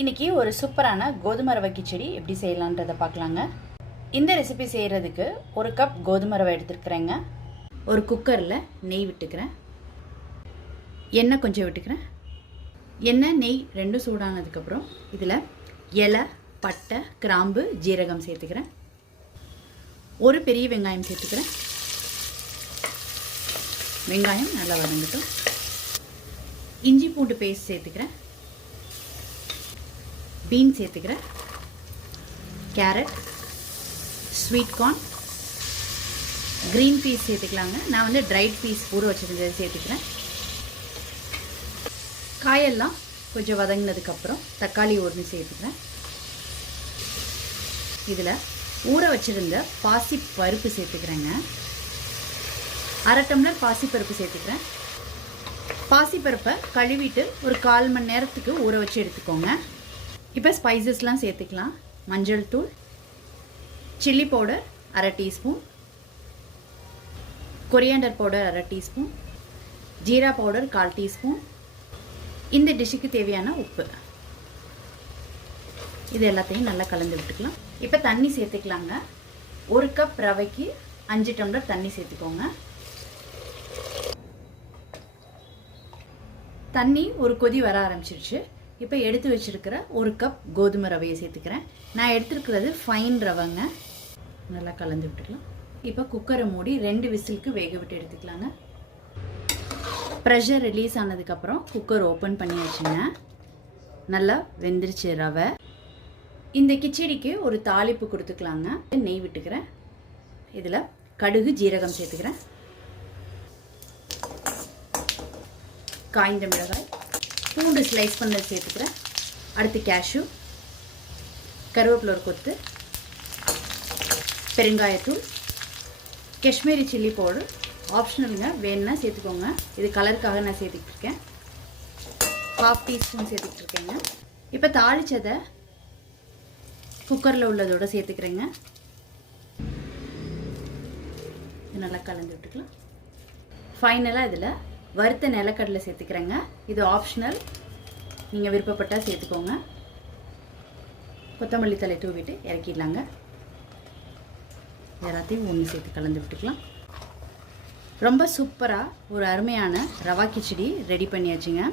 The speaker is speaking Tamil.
இன்றைக்கி ஒரு சூப்பரான கோதுமை ரவை கிச்சடி எப்படி செய்யலான்றதை பார்க்கலாங்க. இந்த ரெசிபி செய்கிறதுக்கு ஒரு கப் கோதுமை ரவை எடுத்துருக்குறேங்க. ஒரு குக்கரில் நெய் விட்டுக்கிறேன், எண்ணெய் கொஞ்சம் விட்டுக்கிறேன். எண்ணெய் நெய் ரெண்டும் சூடானதுக்கப்புறம் இதில் இலை, பட்டை, கிராம்பு, ஜீரகம் சேர்த்துக்கிறேன். ஒரு பெரிய வெங்காயம் சேர்த்துக்கிறேன். வெங்காயம் நல்லா வதங்கட்டும். இஞ்சி பூண்டு பேஸ்ட் சேர்த்துக்கிறேன். பீன்ஸ் சேர்த்துக்கிறேன். Carrot, sweet corn, green peas சேர்த்துக்கலாங்க. நான் வந்து ட்ரைட் பீஸ் ஊற வச்சுருந்தது சேர்த்துக்கிறேன். காயெல்லாம் கொஞ்சம் வதங்கினதுக்கப்புறம் தக்காளி ஒன்று சேர்த்துக்கிறேன். இதில் ஊற வச்சுருந்த பாசி பருப்பு சேர்த்துக்கிறேங்க. அரை டம்ளர் பாசி பருப்பு சேர்த்துக்கிறேன். பாசி பருப்பை கழுவிட்டு ஒரு 1/4 மணி நேரத்துக்கு ஊற வச்சு எடுத்துக்கோங்க. இப்போ ஸ்பைசஸ்லாம் சேர்த்துக்கலாம். மஞ்சள் தூள், சில்லி பவுடர் அரை டீஸ்பூன், கொரியாண்டர் பவுடர் அரை டீஸ்பூன், ஜீரா பவுடர் 1/4 டீஸ்பூன், இந்த டிஷ்ஷுக்கு தேவையான உப்பு. இது எல்லாத்தையும் நல்லா கலந்து விட்டுக்கலாம். இப்போ தண்ணி சேர்த்துக்கலாங்க. ஒரு கப் ரவைக்கு 5 டம்ளர் தண்ணி சேர்த்துக்கோங்க. தண்ணி ஒரு கொதி வர ஆரம்பிச்சிருச்சு. இப்போ எடுத்து வச்சுருக்கிற ஒரு கப் கோதுமை ரவையை சேர்த்துக்கிறேன். நான் எடுத்துருக்கிறது ஃபைன் ரவைங்க. நல்லா கலந்து விட்டுக்கலாம். இப்போ குக்கரை மூடி 2 விசிலுக்கு வேக விட்டு எடுத்துக்கலாங்க. ப்ரெஷர் ரிலீஸ் ஆனதுக்கப்புறம் குக்கர் ஓப்பன் பண்ணி வச்சுங்க. நல்லா வெந்துருச்சு ரவை. இந்த கிச்சடிக்கு ஒரு தாளிப்பு கொடுத்துக்கலாங்க. நெய் விட்டுக்கிறேன். இதில் கடுகு, ஜீரகம் சேர்த்துக்கிறேன். காய்ந்த மிளகாய், பூண்டு ஸ்லைஸ் பண்ணது சேர்த்துக்கிறேன். அடுத்து கேஷ்யூ, கருவேப்பிலை ஒரு கொத்து, பெருங்காயத்தூள், காஷ்மீரி சில்லி பவுடர் ஆப்ஷனலுங்க, வேணுன்னா சேர்த்துக்கோங்க. இது கலருக்காக நான் சேர்த்துக்கிட்டுருக்கேன். 1/2 டீஸ்பூன் சேர்த்துக்கிட்டுருக்கேங்க. இப்போ தாளித்ததை குக்கரில் உள்ளதோடு சேர்த்துக்கிறேங்க. இது நல்லா கலந்து விட்டுக்கலாம். ஃபைனலாக இதில் வறுத்த நிலக்கடலை சேர்த்துக்கிறேங்க. இது ஆப்ஷனல், நீங்கள் விருப்பப்பட்டால் சேர்த்துக்கோங்க. கொத்தமல்லி தலை தூவிட்டு இறக்கிடலாங்க. எல்லாத்தையும் ஒன்று சேர்த்து கலந்து விட்டுக்கலாம். ரொம்ப சூப்பராக ஒரு அருமையான ரவா கிச்சடி ரெடி பண்ணியாச்சுங்க.